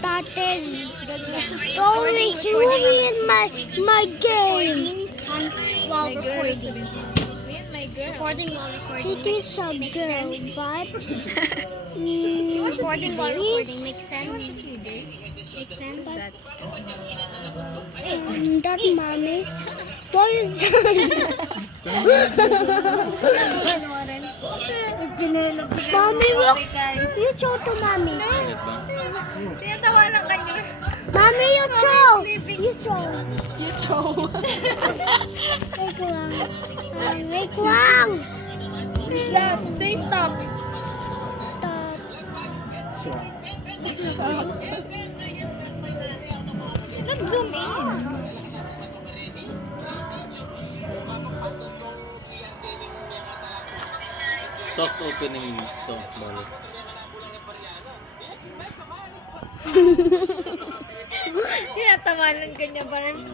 that is going ruin my game. While recording. Recording while recording. It is a girl, but Recording while recording makes sense. Makes sense. that mommy. Why is mommy, look. You show to mommy. Tinatawanan ka niya. Mommy, you show. You show. You told. Wait lang. Wait lang. Stop. Say stop. Stop. Nag-zoom in. Soft opening to, Molly. Tinatawanan ka niya, Barbs.